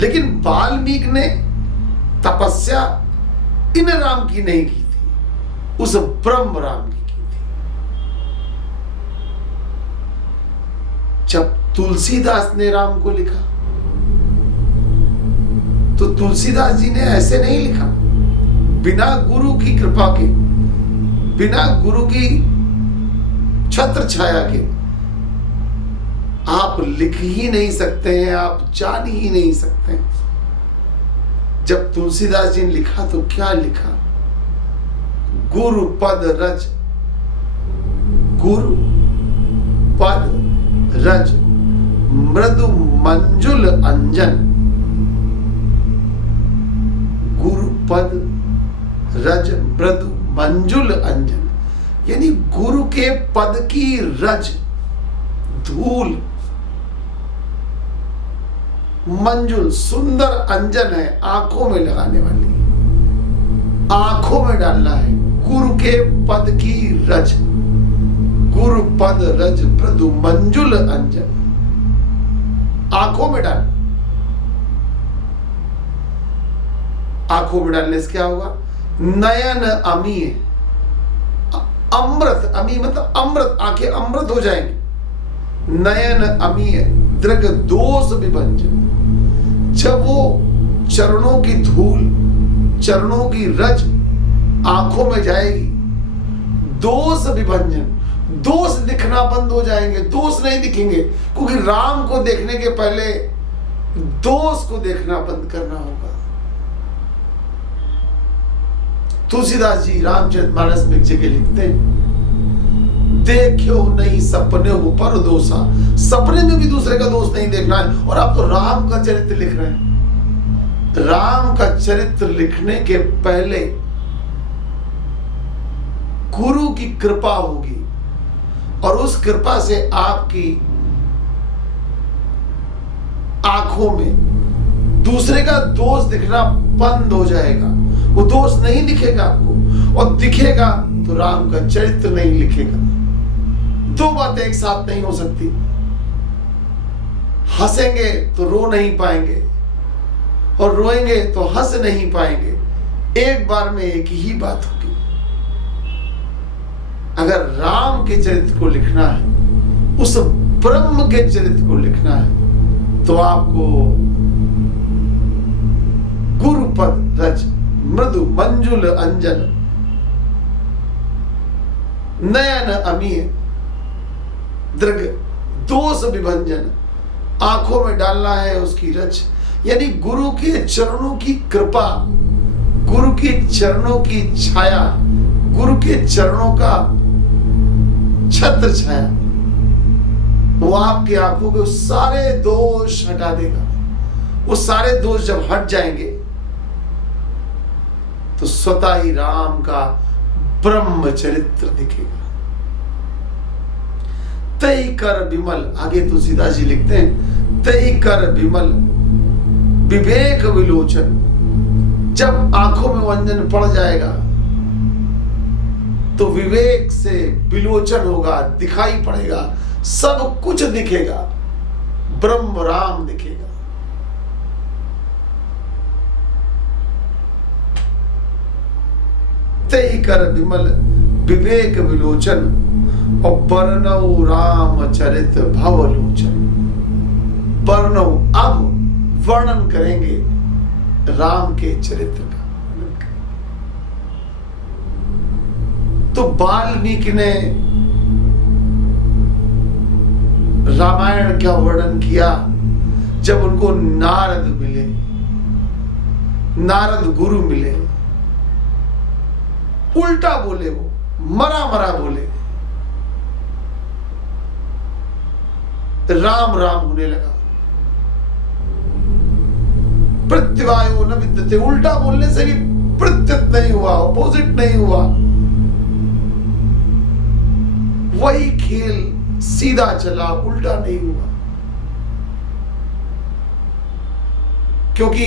लेकिन वाल्मीकि ने तपस्या इन राम की नहीं की थी, उस ब्रह्म राम की थी। जब तुलसीदास ने राम को लिखा तो तुलसीदास जी ने ऐसे नहीं लिखा, बिना गुरु की कृपा के, बिना गुरु की छत्र छाया के आप लिख ही नहीं सकते हैं, आप जान ही नहीं सकते हैं। जब तुलसीदास जी ने लिखा तो क्या लिखा? गुरु पद रज, गुरु पद रज मृदु मंजुल अंजन, गुरु पद रज मृदु मंजुल अंजन, यानी गुरु के पद की रज, धूल, मंजुल सुंदर अंजन है, आंखों में लगाने वाली, आंखों में डालना है। गुरु के पद की रज, गुरु पद रज मृदु मंजुल अंजन, आंखों में डालना। आंखों में डालने से क्या होगा? नयन अमीय, अमृत, अमी मतलब अमृत, आंखें अमृत हो जाएंगी। नयन अमीय दृग दोष विभंजन, जब वो चरणों की धूल, चरणों की रज आंखों में जाएगी, दोष विभंजन, दोष दिखना बंद हो जाएंगे, दोष नहीं दिखेंगे, क्योंकि राम को देखने के पहले दोष को देखना बंद करना होगा। तुलसीदास जी रामचरितमानस में एक जगह लिखते हैं, देखो नहीं सपने हो पर दोषा, सपने में भी दूसरे का दोष नहीं देखना है। और आप तो राम का चरित्र लिख रहे हैं। राम का चरित्र लिखने के पहले गुरु की कृपा होगी, और उस कृपा से आपकी आंखों में दूसरे का दोष दिखना बंद हो जाएगा। वो दोष नहीं दिखेगा आपको, और दिखेगा तो राम का चरित्र नहीं लिखेगा। दो बातें एक साथ नहीं हो सकती। हंसेंगे तो रो नहीं पाएंगे, और रोएंगे तो हंस नहीं पाएंगे। एक बार में एक ही बात होगी। अगर राम के चरित्र को लिखना है, उस ब्रह्म के चरित्र को लिखना है, तो आपको गुरुपद रज मृदु मंजुल अंजन, नयन अमीय दृग दोष विभंजन, आंखों में डालना है उसकी रज, यानी गुरु के चरणों की कृपा, गुरु के चरणों की छाया, गुरु के चरणों का छत्र छाया, वो आपकी आंखों के सारे दोष हटा देगा। वो सारे दोष जब हट जाएंगे तो स्वतः ही राम का ब्रह्म चरित्र दिखेगा। तय कर विमल, आगे तुलसीदास जी लिखते हैं, तय कर विमल विवेक विलोचन, जब आंखों में अंजन पड़ जाएगा तो विवेक से विलोचन होगा, दिखाई पड़ेगा, सब कुछ दिखेगा, ब्रह्म राम दिखेगा। तय कर विमल विवेक विलोचन, और बरनऊ राम चरित भवलोचन। बरनऊ, अब वर्णन करेंगे राम के चरित्र का। तो वाल्मीकि ने रामायण का वर्णन किया जब उनको नारद मिले, नारद गुरु मिले। उल्टा बोले, वो मरा मरा बोले, राम राम होने लगा। प्रत्यवायो न विद्यते, उल्टा बोलने से भी प्रत्युत नहीं हुआ, अपोजिट नहीं हुआ, वही खेल सीधा चला, उल्टा नहीं हुआ। क्योंकि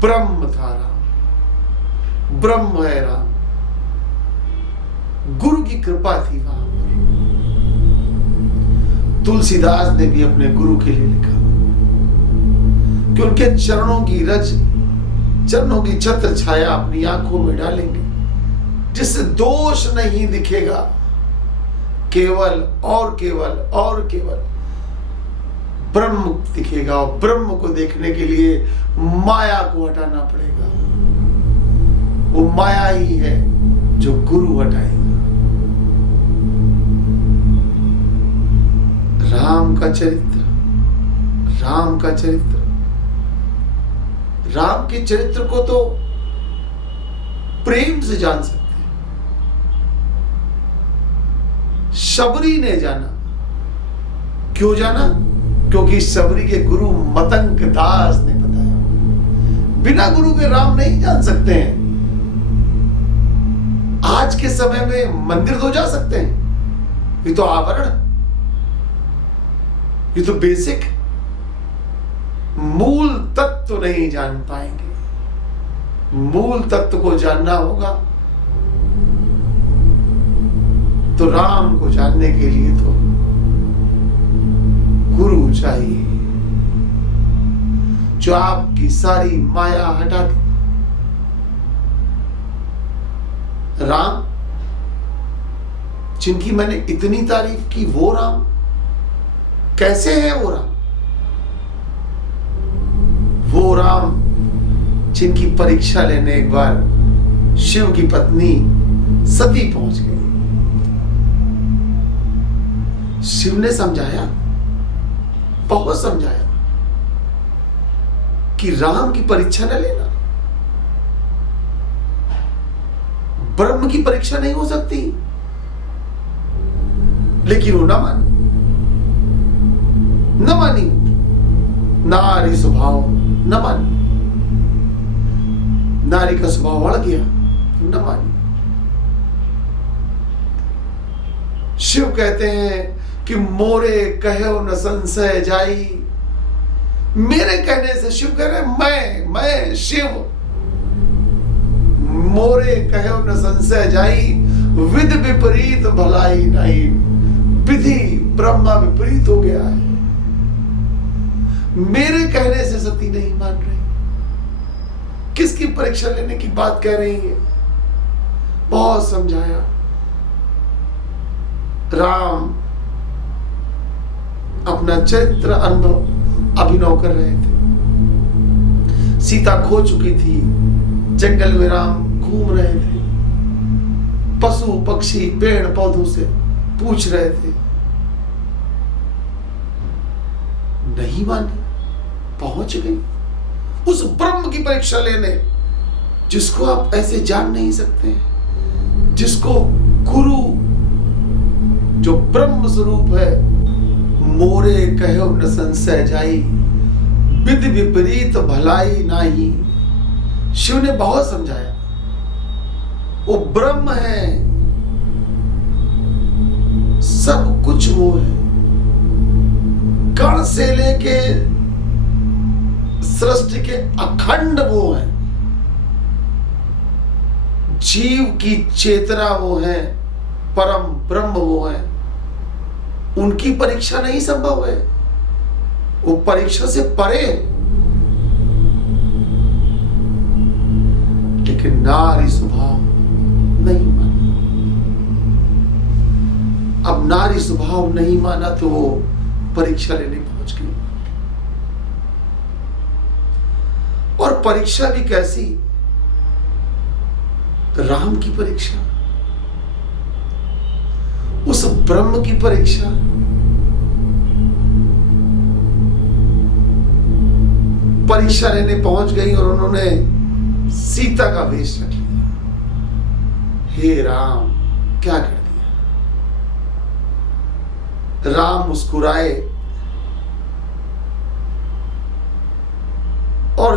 ब्रह्म था राम, ब्रह्म है राम, गुरु की कृपा थी वहां। तुलसीदास ने भी अपने गुरु के लिए लिखा, कि उनके चरणों की रज, चरणों की छत्र छाया अपनी आंखों में डालेंगे, जिससे दोष नहीं दिखेगा, केवल और केवल और केवल ब्रह्म दिखेगा। और ब्रह्म को देखने के लिए माया को हटाना पड़ेगा। वो माया ही है जो गुरु हटाएगा। राम का चरित्र, राम का चरित्र, राम के चरित्र को तो प्रेम से जान सकते हैं। शबरी ने जाना। क्यों जाना? क्योंकि शबरी के गुरु मतंग दास ने बताया। बिना गुरु के राम नहीं जान सकते हैं। आज के समय में मंदिर तो जा सकते हैं, ये तो आवरण, ये तो बेसिक, मूल तत्व नहीं जान पाएंगे। मूल तत्व को जानना होगा तो राम को जानने के लिए तो गुरु चाहिए, जो आपकी सारी माया हटा दे। राम जिनकी मैंने इतनी तारीफ की, वो राम कैसे है? वो राम, वो राम जिनकी परीक्षा लेने एक बार शिव की पत्नी सती पहुंच गई। शिव ने समझाया, बहुत समझाया कि राम की परीक्षा न लेना। ब्रह्म की परीक्षा नहीं हो सकती, लेकिन वो न मानी, न मानी। नारी स्वभाव न मानी, नारी का स्वभाव बढ़ गया, न मानी। शिव कहते हैं कि मोरे कहो न संशय जाई। मेरे कहने से शिव कह रहे मैं शिव, मोरे कहो न संशय जाई, विधि विपरीत भलाई नहीं। विधि ब्रह्मा विपरीत हो गया है। मेरे कहने से सती नहीं मान रही। किसकी परीक्षा लेने की बात कह रही है? बहुत समझाया। राम अपना चरित्र अनुभव अभिनव कर रहे थे। सीता खो चुकी थी, जंगल में राम घूम रहे थे, पशु पक्षी पेड़ पौधों से पूछ रहे थे, नहीं मानी, पहुंच गई उस ब्रह्म की परीक्षा लेने, जिसको आप ऐसे जान नहीं सकते, जिसको गुरु जो ब्रह्म स्वरूप है, मोरे कहो न संशय जाई, विधि विपरीत भलाई नाही। शिव ने बहुत समझाया, वो ब्रह्म है, सब कुछ वो है। कण से लेके सृष्टि के अखंड वो है। जीव की चेतना वो है, परम ब्रह्म वो है। उनकी परीक्षा नहीं संभव है, वो परीक्षा से परे। लेकिन नारी स्वभाव नहीं माना। अब नारी स्वभाव नहीं माना तो वो परीक्षा लेने पहुंच गई। और परीक्षा भी कैसी? राम की परीक्षा, उस ब्रह्म की परीक्षा। परीक्षा लेने पहुंच गई और उन्होंने सीता का वेश रख लिया। हे राम, क्या कर दिया? राम मुस्कुराए और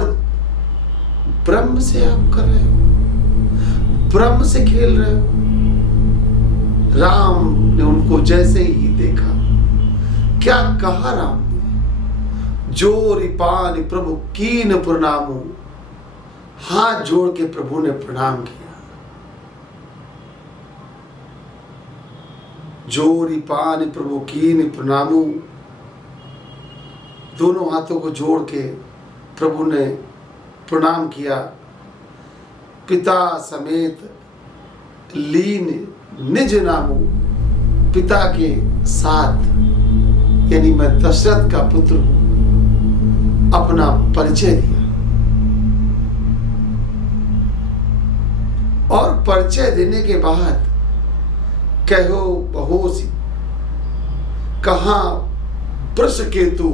ब्रह्म से आप कर रहे हो, ब्रह्म से खेल रहे हो। राम ने उनको जैसे ही देखा, क्या कहा राम ने? जोरि पानि प्रभु कीन प्रणामो। हाथ जोड़ के प्रभु ने प्रणाम किया। जोरि पानि प्रभु कीन प्रणामो, दोनों हाथों को जोड़ के प्रभु ने प्रणाम किया, पिता समेत लीन निज नामू, पिता के साथ, यानी मैं दशरथ का पुत्र हूं, अपना परिचय दिया। और परिचय देने के बाद कहो बहोसी, कहां वृषकेतु,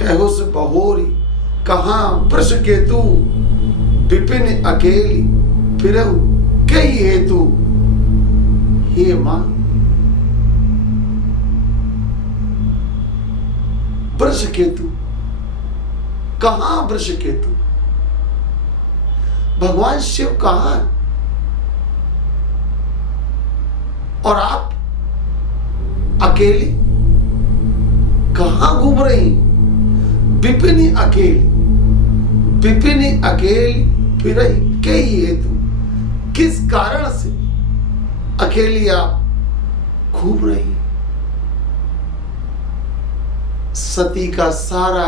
कहो से बहोरी, कहां वृषकेतु, विपिन अकेली फिरहु कई हेतु, हे मां। वृषकेतु, कहां वृषकेतु, भगवान शिव कहां, और आप अकेली कहां घूम रही? विपिनी अकेली, विपिनी अकेली फिरही कई हेतु, किस कारण से अकेली आप घूम रही? सती का सारा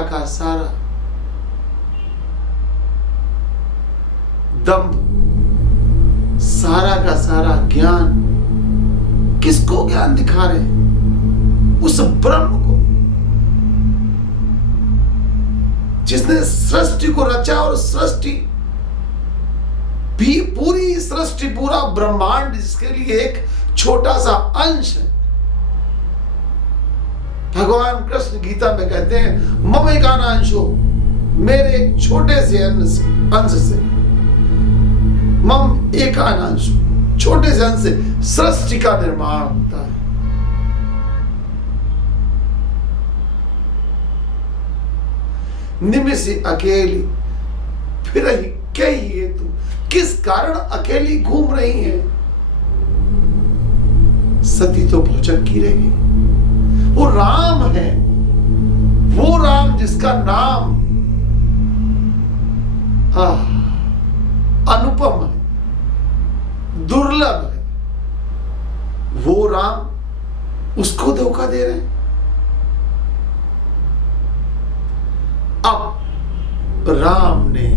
दंभ, सारा का सारा ज्ञान किसको ज्ञान दिखा रहे हैं? उस ब्रह्म को, जिसने सृष्टि को रचा, और सृष्टि भी पूरी सृष्टि, पूरा ब्रह्मांड जिसके लिए एक छोटा सा अंश है। भगवान कृष्ण गीता में कहते हैं मम एकानांशो, मेरे एक छोटे से अंश से, मम एकानांशो, छोटे से अंश से सृष्टि का निर्माण होता है। निमिषी अकेली फिर कई हेतु, किस कारण अकेली घूम रही हैं? सती तो भौचक्की रह गई। वो राम है, वो राम जिसका नाम अनुपम है, दुर्लभ है, वो राम उसको धोखा दे रहे हैं। अब राम ने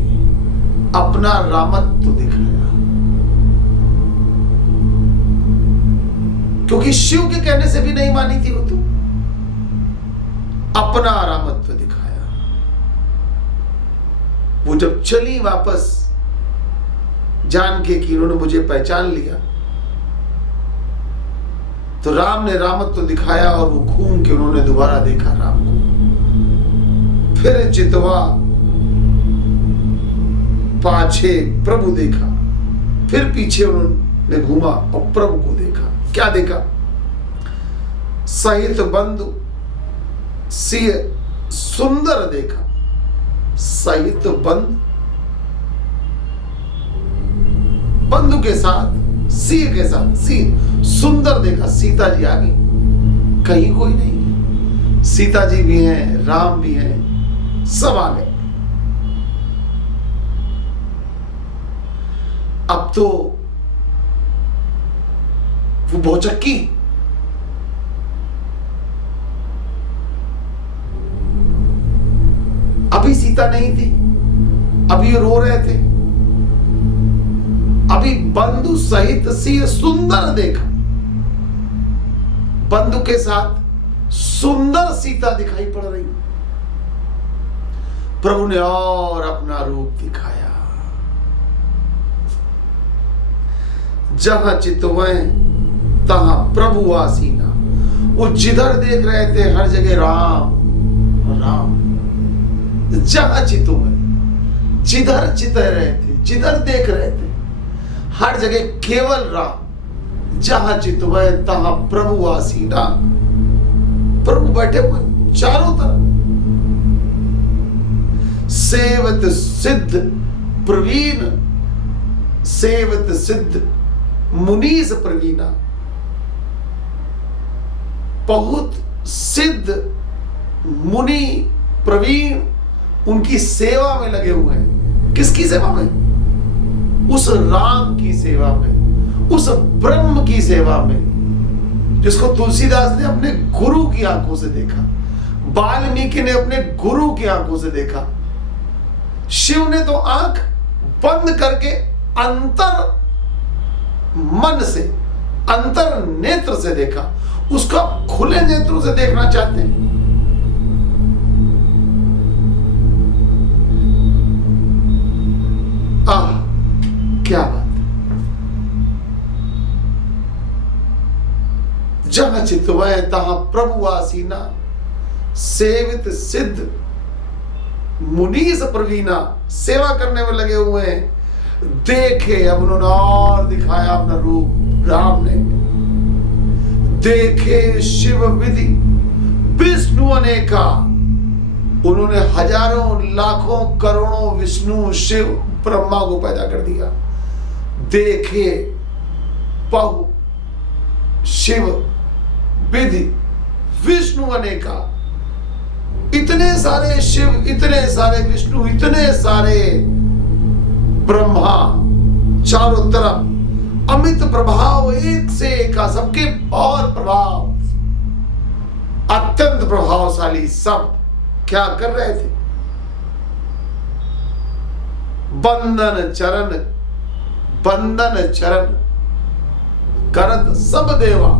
अपना रामत्व दिखाया, क्योंकि शिव के कहने से भी नहीं मानी थी वो, तो अपना रामत्व दिखाया। वो जब चली वापस, जान के कि उन्होंने मुझे पहचान लिया, तो राम ने रामत्व दिखाया, और वो घूम के उन्होंने दोबारा देखा राम को। फिर चितवा पाछे प्रभु देखा, फिर पीछे उन्होंने घूमा और प्रभु को देखा। क्या देखा? सहित बंधु सिय सुंदर देखा, सहित बंधु के साथ, सिय के साथ, सिय सुंदर देखा। सीता जी आ गई, कहीं कोई नहीं है, सीता जी भी हैं, राम भी हैं, सब आ गए। अब तो वो भौचक्की, अभी सीता नहीं थी, अभी रो रहे थे, अभी बंधु सहित सिय सुंदर देखा, बंधु के साथ सुंदर सीता दिखाई पड़ रही। प्रभु ने और अपना रूप दिखाया। जहां चितवैं तहां प्रभु आसीना, वो जिधर देख रहे थे हर जगह राम राम। जहां चितवैं, जिधर चित रहे थे, जिधर देख रहे थे हर जगह केवल राम। जहां चितवैं तहां प्रभु आसीना, प्रभु बैठे हुए चारों तरफ। सेवत सिद्ध प्रवीण, सेवत सिद्ध मुनीस प्रवीणा, बहुत सिद्ध मुनि प्रवीण उनकी सेवा में लगे हुए हैं। किसकी सेवा में? उस राम की सेवा में, उस ब्रह्म की सेवा में, जिसको तुलसीदास ने अपने गुरु की आंखों से देखा। वाल्मीकि ने अपने गुरु की आंखों से देखा, शिव ने तो आंख बंद करके अंतर मन से, अंतर नेत्र से देखा। उसको आप खुले नेत्रों से देखना चाहते हैं? आह, क्या बात! जहां चितवै तहां प्रभु आसीना, सेवित सिद्ध मुनीस प्रवीणा। सेवा करने में लगे हुए हैं। देखे, अब उन्होंने और दिखाया अपना रूप राम ने। देखे शिव विधि विष्णु अनेका। उन्होंने हजारों लाखों करोड़ों विष्णु शिव ब्रह्मा को पैदा कर दिया। देखे बहु शिव विधि विष्णु अनेका। इतने सारे शिव, इतने सारे विष्णु, इतने सारे ब्रह्मा, चारों तरफ अमित प्रभाव, एक से एक का, सबके और प्रभाव, अत्यंत प्रभावशाली। सब क्या कर रहे थे? बंदन चरण, बंदन चरण करत सब देवा।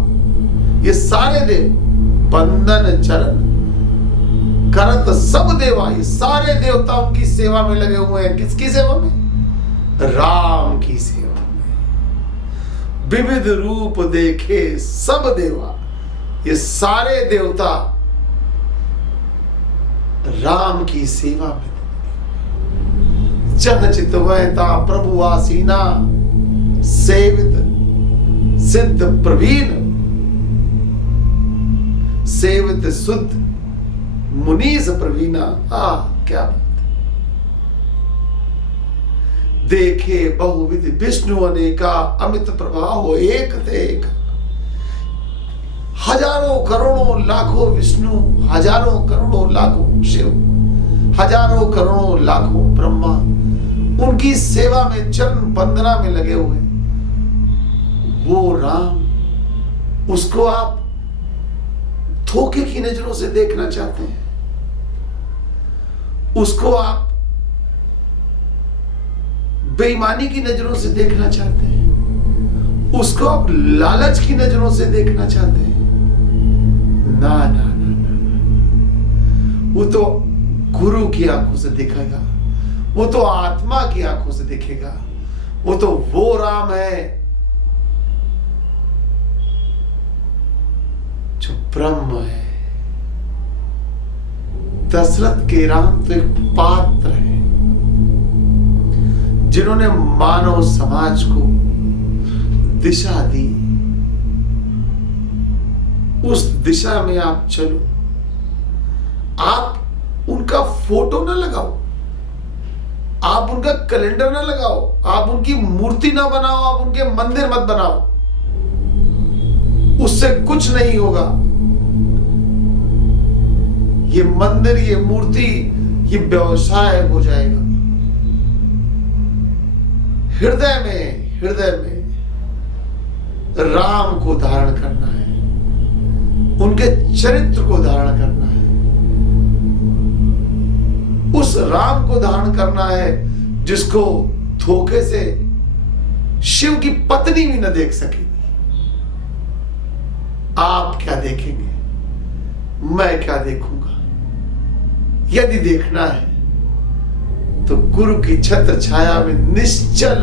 ये सारे देव बंदन चरण करत सब देवा, ये सारे देवता उनकी सेवा में लगे हुए हैं। किसकी सेवा में? राम की सेवा में। विविध रूप देखे सब देवा, ये सारे देवता राम की सेवा में। जन चितवै ता प्रभु आसीना, सेवित सिद्ध प्रवीण, सेवित शुद्ध मुनीस प्रवीणा। क्या बात! देखे बहुविध विष्णु अनेका, अमित प्रभाव एक थे एक। हजारों करोड़ों लाखों विष्णु, हजारों करोड़ों लाखों शिव, हजारों करोड़ों लाखों ब्रह्मा उनकी सेवा में, चरण वंदना में लगे हुए। वो राम, उसको आप धोखे की नजरों से देखना चाहते हैं? उसको आप बेईमानी की नजरों से देखना चाहते हैं? उसको आप लालच की नजरों से देखना चाहते हैं? ना ना ना ना, ना। वो तो गुरु की आंखों से देखेगा, वो तो आत्मा की आंखों से देखेगा। वो राम है जो ब्रह्म है। दशरथ के राम तो एक पात्र है जिन्होंने मानव समाज को दिशा दी। उस दिशा में आप चलो। आप उनका फोटो ना लगाओ, आप उनका कैलेंडर ना लगाओ, आप उनकी मूर्ति ना बनाओ, आप उनके मंदिर मत बनाओ। उससे कुछ नहीं होगा। ये मंदिर, ये मूर्ति, ये व्यवसाय हो जाएगा। हृदय में राम को धारण करना है, उनके चरित्र को धारण करना है। उस राम को धारण करना है जिसको धोखे से शिव की पत्नी भी न देख सकेगी। आप क्या देखेंगे, मैं क्या देखूंगा? यदि देखना है तो गुरु की छत्र छाया में निश्चल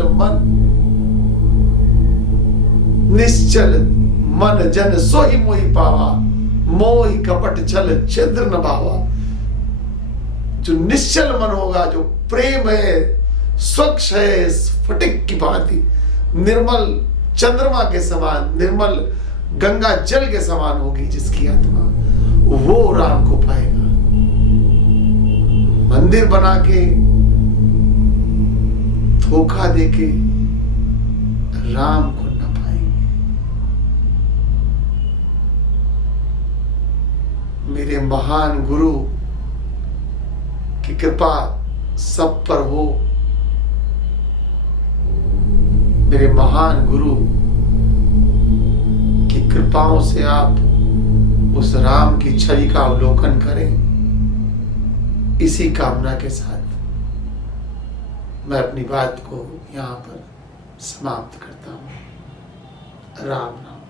मन जन सोही मोहि पावा, मोहि कपट छल छिद्र न भावा। जो निश्चल मन होगा, जो प्रेम है, स्वच्छ है, स्फटिक की भांति निर्मल चंद्रमा के समान, निर्मल गंगा जल के समान होगी जिसकी आत्मा, वो राम को पाएगा। मंदिर बना के, धोखा देके राम को न पाएंगे। मेरे महान गुरु की कृपा सब पर हो। मेरे महान गुरु की कृपाओं से आप उस राम की छवि का अवलोकन करें। इसी कामना के साथ मैं अपनी बात को यहाँ पर समाप्त करता हूँ। राम राम।